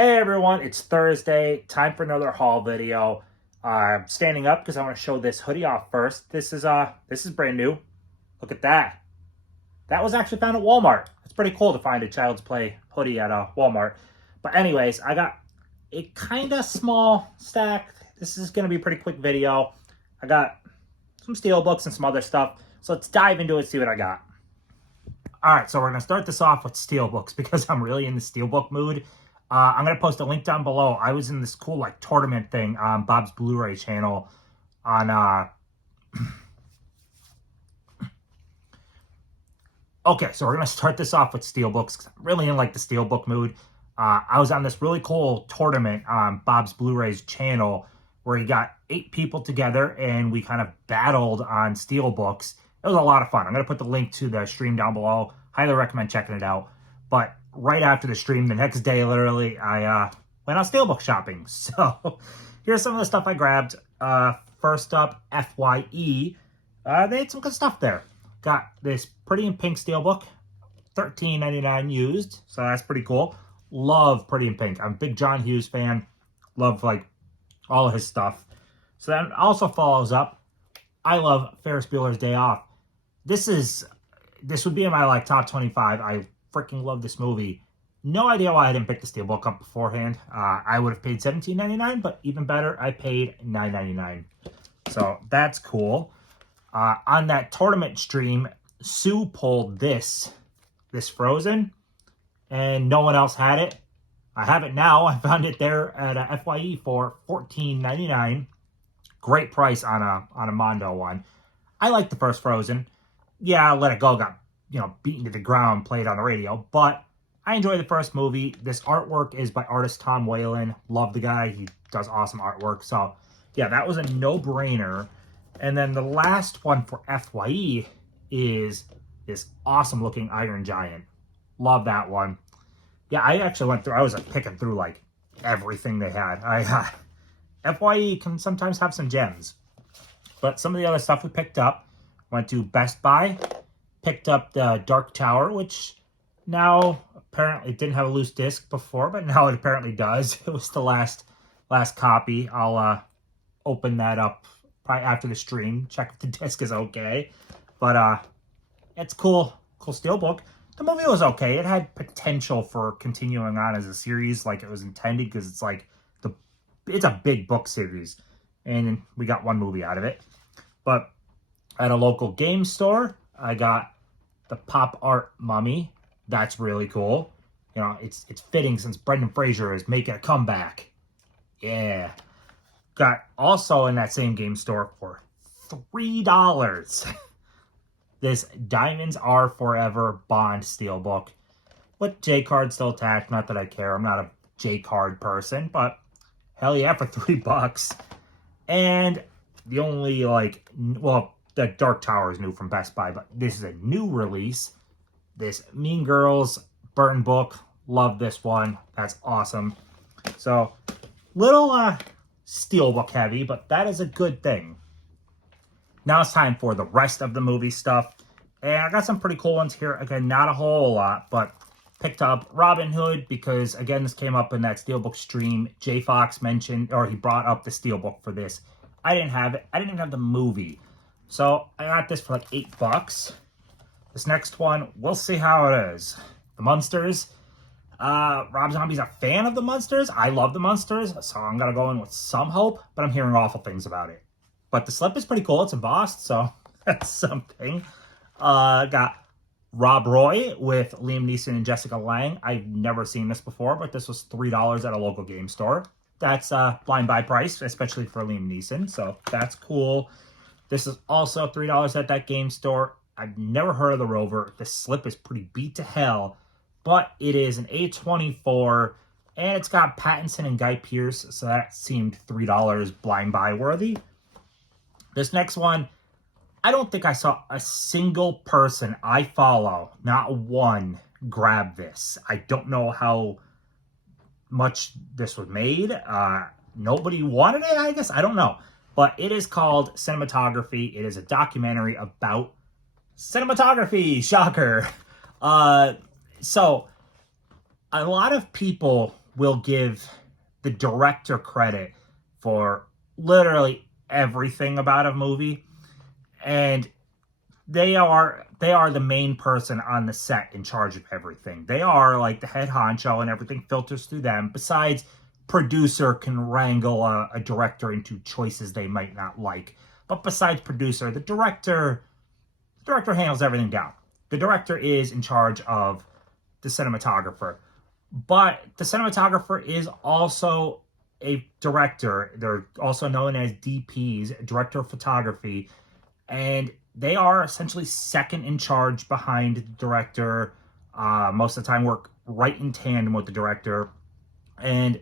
Hey everyone, it's Thursday. Time for another haul video. I'm standing up because I want to show this hoodie off first. This is brand new. Look at that. That was actually found at Walmart. It's pretty cool to find a Child's Play hoodie at Walmart. But anyways, I got a kind of small stack. This is going to be a pretty quick video. I got some Steelbooks and some other stuff. So let's dive into it and see what I got. Alright, so we're going to start this off with Steelbooks because I'm really in the Steelbook mood. I'm going to post a link down below. I was in this cool tournament thing on Bob's Blu-ray channel on Okay, so we're going to start this off with Steelbooks. I'm really in the Steelbook mood. I was on this really cool tournament on Bob's Blu-ray's channel where he got 8 people together and we kind of battled on Steelbooks. It was a lot of fun. I'm going to put the link to the stream down below. Highly recommend checking it out. But right after the stream, the next day, literally, I went on Steelbook shopping. So here's some of the stuff I grabbed. First up, FYE. They had some good stuff there. Got this Pretty in Pink Steelbook, $13.99 used. So that's pretty cool. Love Pretty in Pink. I'm a big John Hughes fan. Love, all of his stuff. So that also follows up. I love Ferris Bueller's Day Off. This would be in my, top 25. I freaking love this movie. No idea why I didn't pick the Steelbook up beforehand. I would have paid $17.99, but even better, I paid $9.99. So that's cool. On that tournament stream, Sue pulled this Frozen, and no one else had it. I have it now. I found it there at FYE for $14.99. Great price on a Mondo one. I like the first Frozen. Yeah, Let It Go got beaten to the ground, played on the radio. But I enjoy the first movie. This artwork is by artist Tom Whalen. Love the guy. He does awesome artwork. So, yeah, that was a no-brainer. And then the last one for FYE is this awesome-looking Iron Giant. Love that one. Yeah, I actually went through, I was picking through, everything they had. FYE can sometimes have some gems. But some of the other stuff we picked up. Went to Best Buy. Picked up the Dark Tower, which now apparently didn't have a loose disc before, but now it apparently does. It was the last copy. I'll open that up probably after the stream, check if the disc is okay. But it's cool Steelbook. The movie was okay. It had potential for continuing on as a series like it was intended because it's a big book series, and we got one movie out of it. But at a local game store, I got the Pop Art Mummy. That's really cool. It's fitting since Brendan Fraser is making a comeback. Yeah. Got also in that same game store for $3. This Diamonds Are Forever Bond Steelbook with J-card still attached. Not that I care. I'm not a J-card person, but hell yeah, for $3. And the only the Dark Tower is new from Best Buy, but this is a new release. This Mean Girls Burn book. Love this one. That's awesome. So, little Steelbook heavy, but that is a good thing. Now it's time for the rest of the movie stuff. And I got some pretty cool ones here. Again, not a whole lot, but picked up Robin Hood because, again, this came up in that Steelbook stream. J Fox mentioned, or he brought up the Steelbook for this. I didn't have it. I didn't even have the movie. So I got this for $8. This next one, we'll see how it is. The Munsters. Rob Zombie's a fan of the Munsters. I love the Munsters, so I'm going to go in with some hope, but I'm hearing awful things about it. But the slip is pretty cool. It's embossed, so that's something. Got Rob Roy with Liam Neeson and Jessica Lange. I've never seen this before, but this was $3 at a local game store. That's blind buy price, especially for Liam Neeson, so that's cool. This is also $3 at that game store. I've never heard of the Rover. The slip is pretty beat to hell, but it is an A24, and it's got Pattinson and Guy Pearce, so that seemed $3 blind buy worthy. This next one, I don't think I saw a single person I follow, not one, grab this. I don't know how much this was made. Nobody wanted it, I guess. I don't know. But it is called Cinematography. It is a documentary about cinematography. Shocker. So a lot of people will give the director credit for literally everything about a movie, and they are the main person on the set in charge of everything. They are like the head honcho, and everything filters through them. Besides, producer can wrangle a director into choices they might not like. But besides producer, the director handles everything down. The director is in charge of the cinematographer. But the cinematographer is also a director. They're also known as DPs, director of photography. And they are essentially second in charge behind the director. Most of the time work right in tandem with the director. And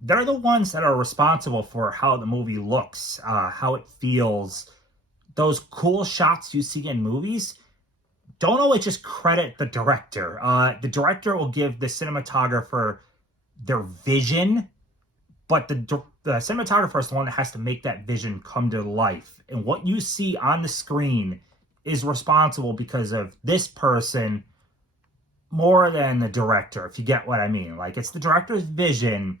they're the ones that are responsible for how the movie looks, how it feels. Those cool shots you see in movies, don't always just credit the director. The director will give the cinematographer their vision, but the cinematographer is the one that has to make that vision come to life. And what you see on the screen is responsible because of this person more than the director, if you get what I mean. Like, it's the director's vision,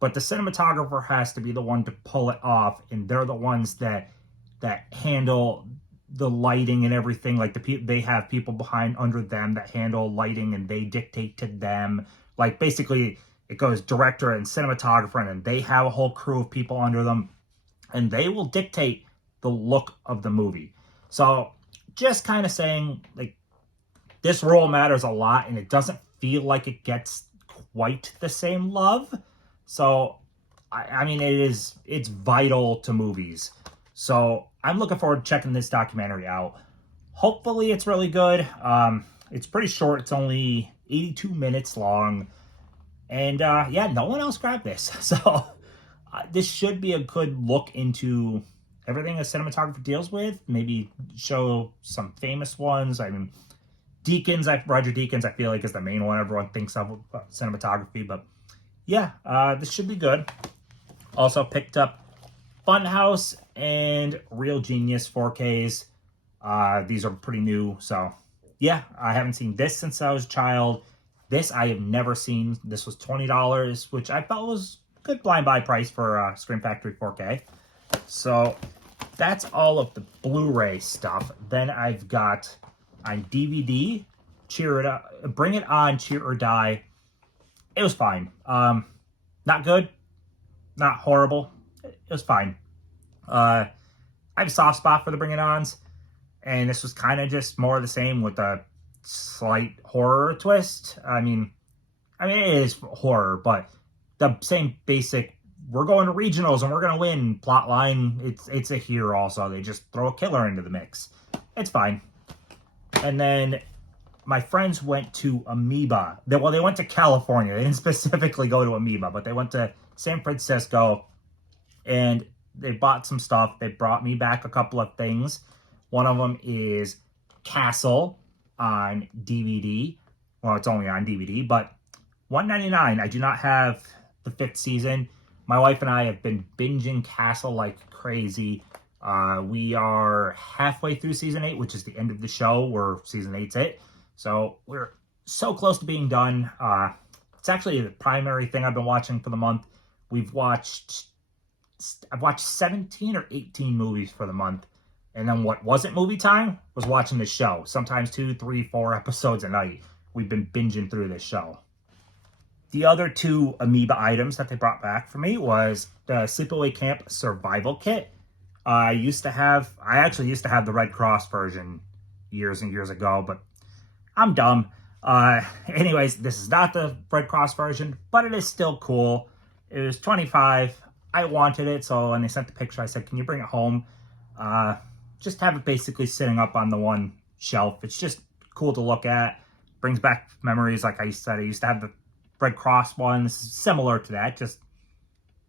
but the cinematographer has to be the one to pull it off, and they're the ones that handle the lighting and everything. Like, they have people behind under them that handle lighting, and they dictate to them. Like, basically, it goes director and cinematographer, and then they have a whole crew of people under them, and they will dictate the look of the movie. So, just kind of saying, like, this role matters a lot, and it doesn't feel like it gets quite the same love. So, I mean, it's vital to movies. So, I'm looking forward to checking this documentary out. Hopefully, it's really good. It's pretty short. It's only 82 minutes long. And, yeah, no one else grabbed this. So, this should be a good look into everything a cinematographer deals with. Maybe show some famous ones. I mean, Roger Deakins, I feel like, is the main one everyone thinks of cinematography. But, yeah, this should be good. Also picked up Funhouse and Real Genius 4Ks. These are pretty new. So, yeah, I haven't seen this since I was a child. This I have never seen. This was $20, which I felt was a good blind buy price for Scream Factory 4K. So, that's all of the Blu-ray stuff. Then I've got on DVD, Bring It On, Cheer or Die. It was fine. Not good, not horrible. It was fine. I have a soft spot for the Bring It Ons, and this was kind of just more of the same with a slight horror twist. I mean, it is horror, but the same basic, we're going to regionals and we're going to win plot line. It's a here also. They just throw a killer into the mix. It's fine. And then my friends went to Amoeba. They went to California. They didn't specifically go to Amoeba, but they went to San Francisco, and they bought some stuff. They brought me back a couple of things. One of them is Castle on DVD. Well, it's only on DVD, but $1.99. I do not have the 5th season. My wife and I have been binging Castle like crazy. We are halfway through season 8, which is the end of the show, where season 8's it. So we're so close to being done. It's actually the primary thing I've been watching for the month. I've watched 17 or 18 movies for the month. And then what wasn't movie time was watching the show. Sometimes 2, 3, 4 episodes a night. We've been binging through this show. The other 2 Amoeba items that they brought back for me was the Sleepaway Camp Survival Kit. I actually used to have the Red Cross version years and years ago, but I'm dumb. Anyways, this is not the Red Cross version, but it is still cool. It was $25. I wanted it, so when they sent the picture, I said, can you bring it home? Just have it basically sitting up on the one shelf. It's just cool to look at. Brings back memories. Like I said, I used to have the Red Cross one. This is similar to that, just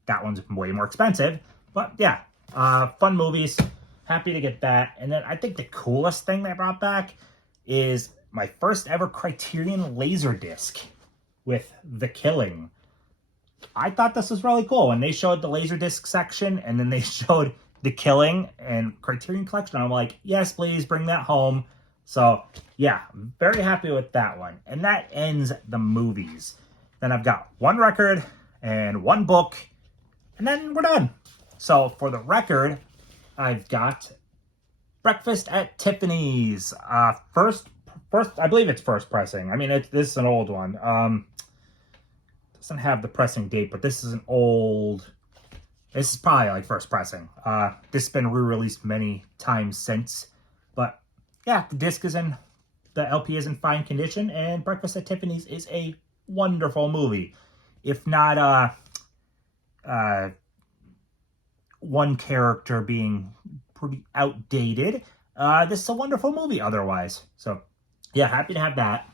that one's way more expensive. But yeah, fun movies. Happy to get that. And then I think the coolest thing they brought back is my first ever Criterion Laserdisc with The Killing. I thought this was really cool. When they showed the Laserdisc section and then they showed The Killing and Criterion Collection, I'm like, yes, please bring that home. So yeah, very happy with that one. And that ends the movies. Then I've got one record and one book, and then we're done. So for the record, I've got Breakfast at Tiffany's. First, I believe it's first pressing. I mean, this is an old one. Doesn't have the pressing date, but this is an old. This is probably like first pressing. This has been re-released many times since, but yeah, the disc is in, the LP is in fine condition, and Breakfast at Tiffany's is a wonderful movie. If not, one character being pretty outdated, this is a wonderful movie otherwise. So yeah, happy to have that.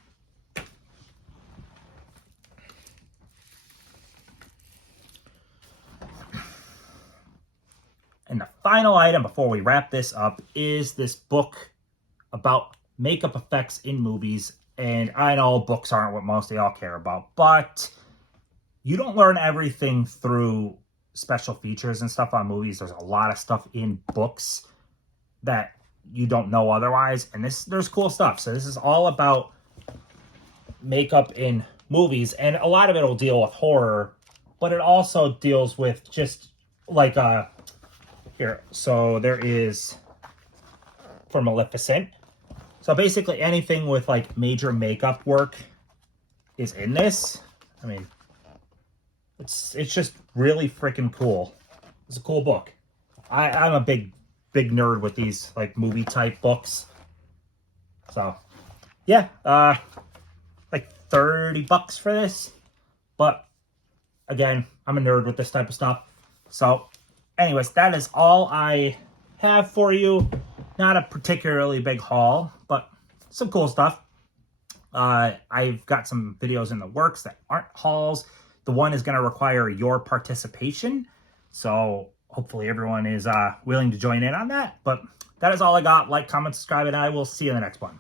And the final item before we wrap this up is this book about makeup effects in movies. And I know books aren't what most of y'all care about, but you don't learn everything through special features and stuff on movies. There's a lot of stuff in books that you don't know otherwise. And there's cool stuff. So this is all about makeup in movies. And a lot of it will deal with horror, but it also deals with just like here, so there is for Maleficent. So basically anything with like major makeup work is in this. I mean, it's just really freaking cool. It's a cool book. I'm a big nerd with these like movie type books. So yeah, like $30 for this. But again, I'm a nerd with this type of stuff. So anyways, that is all I have for you. Not a particularly big haul, but some cool stuff. I've got some videos in the works that aren't hauls. The one is going to require your participation. So hopefully everyone is willing to join in on that. But that is all I got. Like, comment, subscribe, and I will see you in the next one.